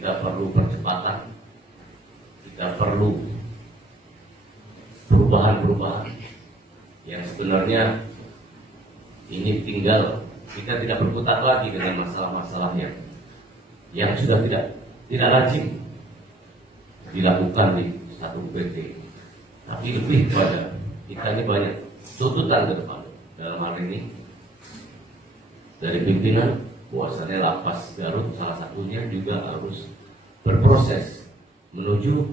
kita perlu percepatan, kita perlu perubahan-perubahan yang sebenarnya ini tinggal kita tidak berkutat lagi dengan masalah-masalah yang sudah tidak lazim dilakukan di satu PT, tapi lebih pada kita ini banyak tuntutan ke depan. Dalam hal ini dari pimpinan bahwasannya Lapas Garut salah satunya juga harus berproses menuju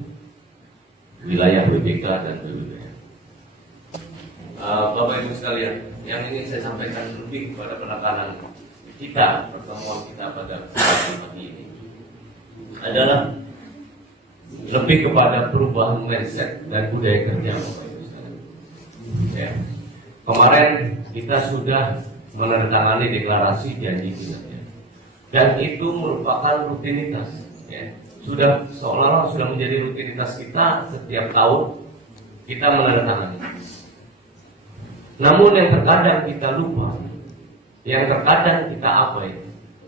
wilayah BPK dan BBM. Bapak Ibu sekalian, yang ingin saya sampaikan lebih kepada penekanan kita, pertemuan kita pada kesempatan pagi ini adalah lebih kepada perubahan mindset dan budaya kerja. Ya. Kemarin kita sudah menandatangani deklarasi janji kinerja, dan itu merupakan rutinitas. Ya. Sudah seolah-olah sudah menjadi rutinitas kita setiap tahun kita menandatangani. Namun yang terkadang kita lupa, yang terkadang kita abai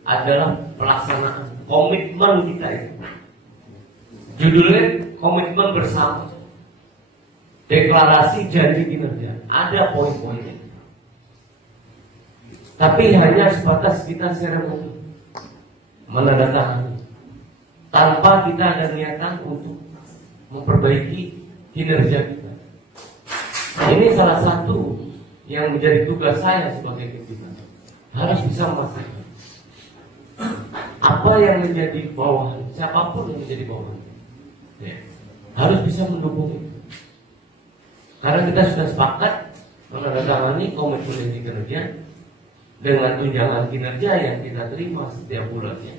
adalah pelaksanaan komitmen kita itu. Judulnya komitmen bersama, deklarasi janji kinerja, ada poin-poinnya. Tapi hanya sebatas kita seremoni menandatangani, tanpa kita ada niatan untuk memperbaiki kinerja kita. Ini salah satu yang menjadi tugas saya sebagai pimpinan, harus bisa memastikan apa yang menjadi bawahan, siapapun yang menjadi bawahan, ya, harus bisa mendukung itu. Karena kita sudah sepakat menandatangani komitmen janji kinerja dengan tunjangan kinerja yang kita terima setiap bulannya.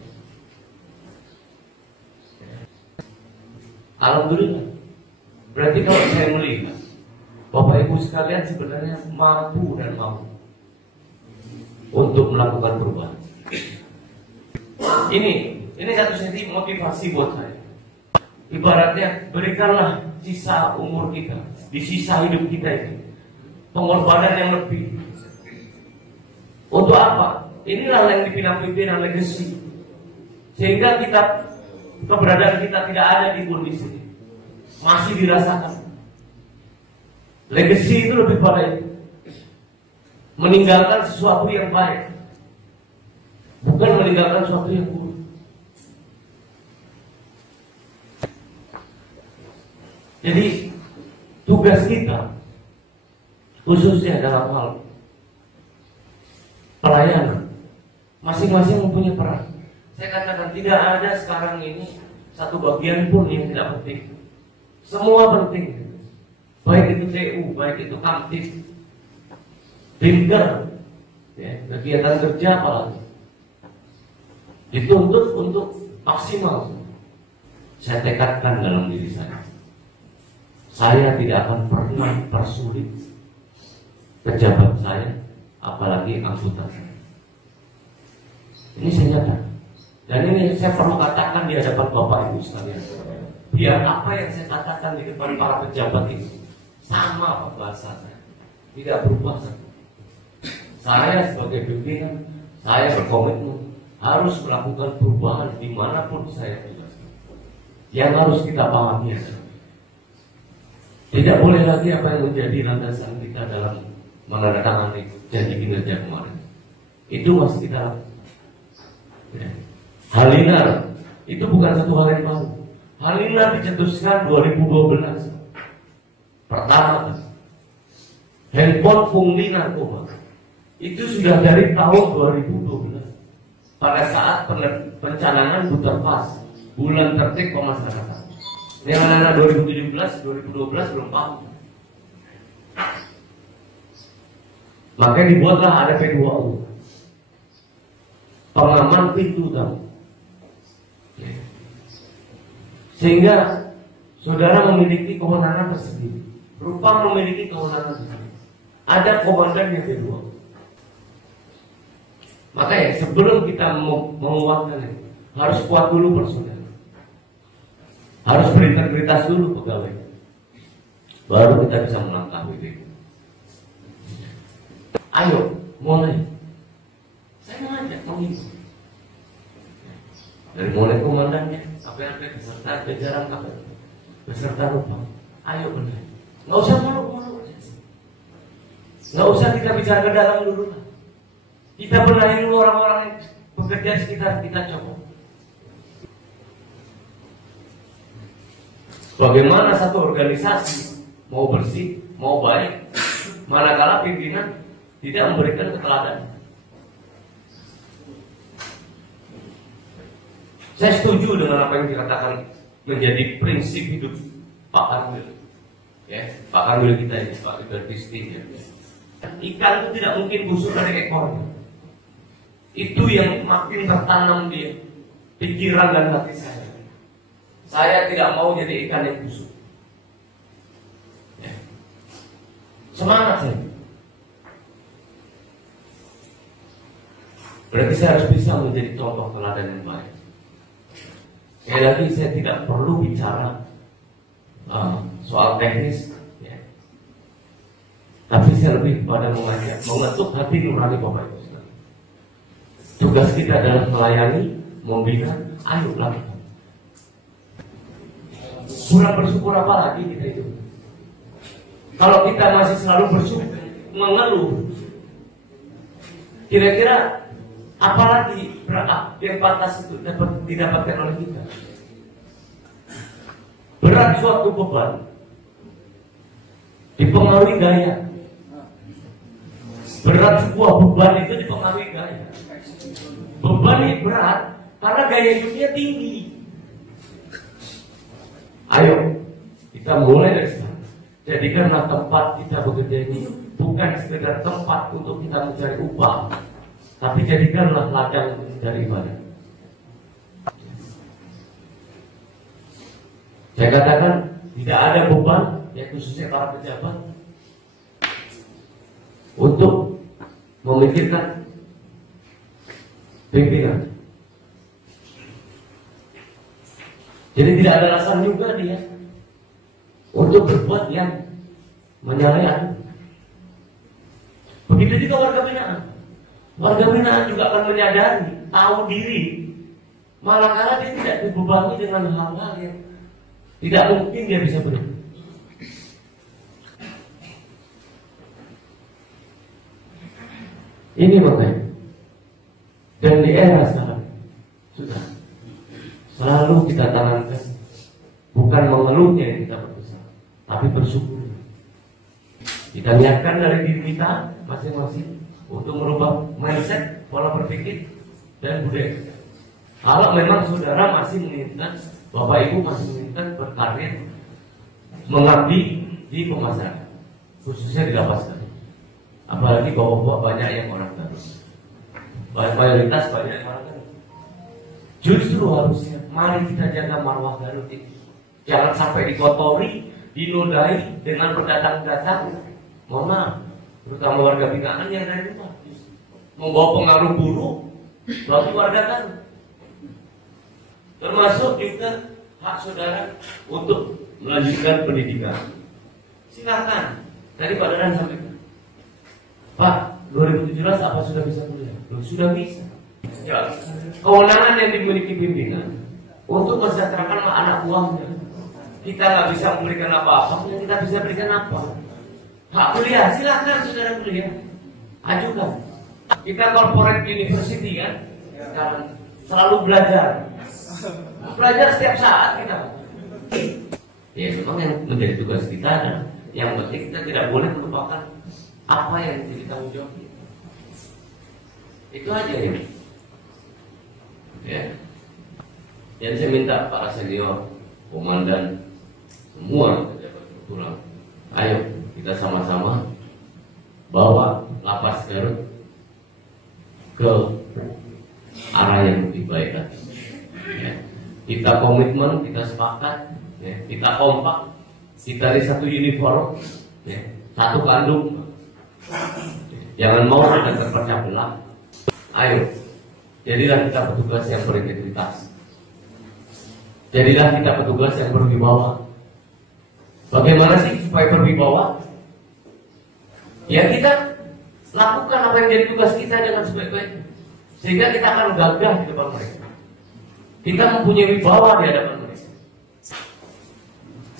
Alhamdulillah. Berarti kalau saya melihat Bapak Ibu sekalian sebenarnya mampu dan mau untuk melakukan perubahan. Ini satu sisi motivasi buat saya. Ibaratnya berikanlah sisa umur kita, di sisa hidup kita itu pengorbanan yang lebih. Untuk apa? Inilah yang dipinang-pinang legacy, sehingga keberadaan kita tidak ada di kondisi ini, masih dirasakan. Legacy itu lebih pada itu, meninggalkan sesuatu yang baik, bukan meninggalkan sesuatu yang buruk. Jadi tugas kita khususnya dalam hal pelayanan, masing-masing mempunyai peran. Saya katakan tidak ada sekarang ini satu bagian pun yang tidak penting. Semua penting. Baik itu TU, baik itu Kamtib, Bimker, ya, kegiatan kerja apalagi, dituntut untuk maksimal. Saya tekadkan dalam diri saya tidak akan pernah persulit pejabat saya, apalagi anggota saya. Ini saya nyatakan, dan ini saya perlu katakan di hadapan Bapak Ibu sekalian, biar apa yang saya katakan di depan para pejabat ini sama bahasa saya, tidak berubah. Saya sebagai pimpinan, saya berkomitmen harus melakukan perubahan dimanapun saya tugaskan. Yang harus kita pahami adalah tidak boleh lagi apa yang menjadi landasan kita dalam menandatangani janji kinerja kemarin. Itu masih kita lakukan. Ya. Halinar itu bukan satu hal yang baru. Halinar dicetuskan 2012. Pertama, handphone pungli narkoba itu sudah dari tahun 2012. Pada saat pencanangan Buterpas, bulan tertib pemasyarakatan. Yang anak 2017, 2012 belum paham. Makanya dibuatlah ada P2U, pengaman pintu tamu. Sehingga saudara memiliki kewenangan tersendiri. Rupa memiliki kewenangan tersendiri. Ada komandan yang kedua. Makanya sebelum kita menguatkan itu, harus kuat dulu personel. Harus berintegritas dulu pegawai. Baru kita bisa melangkah itu. Ayo, mulai. Saya mengajak mengimbau. Dari mulai komandannya KPLP beserta jajaran KPLP beserta Rubang, ayo benar. Nggak usah muluk-muluk, nggak usah kita bicara ke dalam dulu. Kita benahi dulu orang-orang yang bekerja di sekitar kita, coba. Bagaimana satu organisasi mau bersih, mau baik, manakala pimpinan tidak memberikan keteladanan. Saya setuju dengan apa yang dikatakan menjadi prinsip hidup Pak Kanwil. Ya, Pak Kanwil kita ini, Pak Ibertisti. Ya. Ikan itu tidak mungkin busuk dari ekornya. Itu yang makin tertanam di pikiran dan hati saya. Saya tidak mau jadi ikan yang busuk. Ya. Semangat saya. Berarti saya harus bisa menjadi contoh teladan yang baik. Sekali lagi saya tidak perlu bicara soal teknis, ya. Tapi saya lebih kepada mengajak, mengetuk hati nurani Bapak Ibu. Tugas kita adalah melayani, membina, ayo lakukan. Kurang bersyukur apa lagi kita itu? Kalau kita masih selalu bersyukur, mengeluh, kira-kira apalagi berapa yang pantas itu dapat didapatkan oleh kita? Berat suatu beban dipengaruhi gaya. Berat sebuah beban itu dipengaruhi gaya. Beban ini berat karena gaya hidupnya tinggi. Ayo kita mulai dari sekarang. Jadikanlah tempat kita bekerja ini bukan sekedar tempat untuk kita mencari upah, tapi jadikanlah ladang dari ibadah. Saya katakan tidak ada beban, ya khususnya para pejabat, untuk memikirkan pimpinan. Jadi tidak ada alasan juga dia untuk berbuat yang menyalahi. Begitu juga warga binaan. Warga binaan juga akan menyadari, tahu diri, malah karena dia tidak dibebani dengan hal-hal yang tidak mungkin dia bisa berbuat. Ini makanya. Dan di era sekarang sudah selalu kita tanamkan bukan mengeluhnya yang kita berbesar, tapi bersyukur. Kita niatkan dari diri kita masing-masing untuk merubah mindset, pola berpikir dan budaya kita. Kalau memang saudara masih menginginkan, Bapak Ibu masih menginginkan berkarya, mengabdi di pemasaran, khususnya di lapas kerja. Apalagi bapak-bapak banyak yang orang Garut, mayoritas banyak yang orang Garut. Justru harusnya mari kita jaga marwah Garut ini. Jangan sampai dikotori, dinodai dengan pendatang-datang. Mohon maaf, terutama warga binaan yang dari rumah, membawa pengaruh buruk bagi warga Garut. Termasuk juga hak saudara untuk melanjutkan pendidikan. Silakan. Tadi Pak Dadan sampaikan, Pak, 2017 apa sudah bisa kuliah? Sudah bisa. Ya, kewenangan yang dimiliki pimpinan untuk mensejahterakan anak buahnya. Kita nggak bisa memberikan apa-apa, yang kita bisa berikan apa? Hak kuliah, silakan saudara kuliah, ajukan. Kita corporate university kan, sekarang selalu belajar setiap saat kita. Ya, memang yang menjadi tugas kita adalah yang penting kita tidak boleh melupakan apa yang jadi tanggung jawab kita. Itu aja ya. Ya. Yang saya minta para senior, komandan, semua pejabat struktural, ayo kita sama-sama bawa lapas Garut ke arah yang lebih baik lagi. Ya. Kita komitmen, kita sepakat, ya. Kita kompak, kita di satu uniform, ya. Satu kandung. Jangan mau ada terpecah belah. Ayo, jadilah kita petugas yang berintegritas. Jadilah kita petugas yang berwibawa. Bagaimana sih supaya berwibawa? Ya kita lakukan apa yang jadi tugas kita dengan sebaik-baiknya, sehingga kita akan gagah di depan mereka. Kita mempunyai wibawa di hadapan mereka.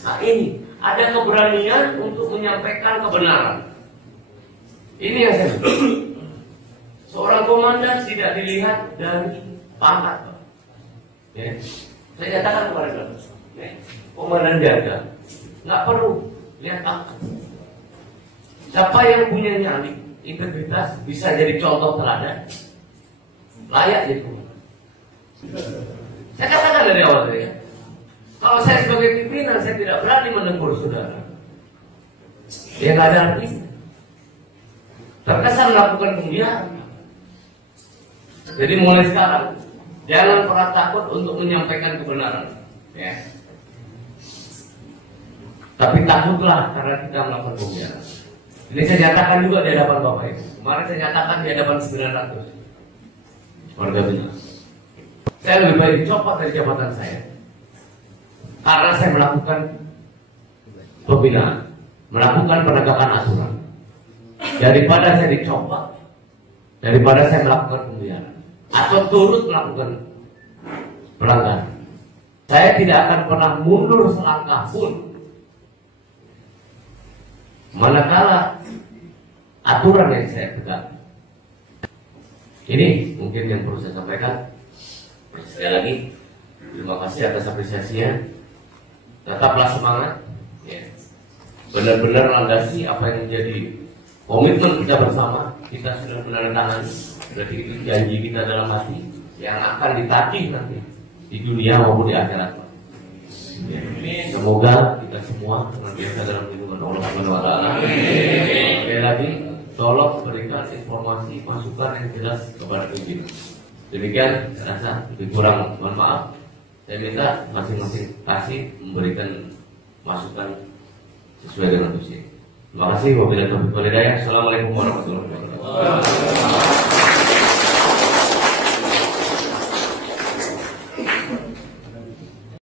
Nah ini, ada keberanian untuk menyampaikan kebenaran. Ini yang saya suka. Seorang komandan tidak dilihat dari pangkat. Ya. Saya katakan kepada kamu, ya. Komandan jaga, nggak perlu lihat pangkat. Siapa yang punya nyali, integritas, bisa jadi contoh teladan, layak jadi komandan. Saya katakan dari awal tadi, ya. Kalau saya sebagai pimpinan, saya tidak berani menegur saudara. Ya nggak ada artinya. Terkesan melakukan pembiayaan. Jadi mulai sekarang, jangan pernah takut untuk menyampaikan kebenaran. Ya. Tapi takutlah karena kita melakukan pembiayaan. Ini saya nyatakan juga di hadapan Bapak Ibu. Kemarin saya nyatakan di hadapan 900 warga Bina. Saya lebih baik dicopot dari jabatan saya karena saya melakukan pembinaan, melakukan penegakan aturan, daripada saya dicopot, daripada saya melakukan pembiayaan atau turut melakukan pelanggaran. Saya tidak akan pernah mundur selangkah pun manakala aturan yang saya tegakkan. Ini mungkin yang perlu saya sampaikan. Sekali lagi, terima kasih atas apresiasinya. Tetaplah semangat, ya. Benar-benar landasi apa yang menjadi komitmen kita bersama. Kita sudah menandatangani, berarti itu janji kita dalam hati yang akan ditagih nanti di dunia maupun di akhirat. Ya. Semoga kita semua senantiasa dalam lindungan Allah Subhanahu wa Ta'ala. Sekali lagi, tolong berikan informasi masukan yang jelas kepada pimpinan. Demikian, saya rasa lebih kurang mohon maaf. Saya minta masing-masing kasih memberikan masukan sesuai dengan usia. Terima kasih. Wabillahi taufiq wal hidayah. Assalamualaikum warahmatullahi wabarakatuh.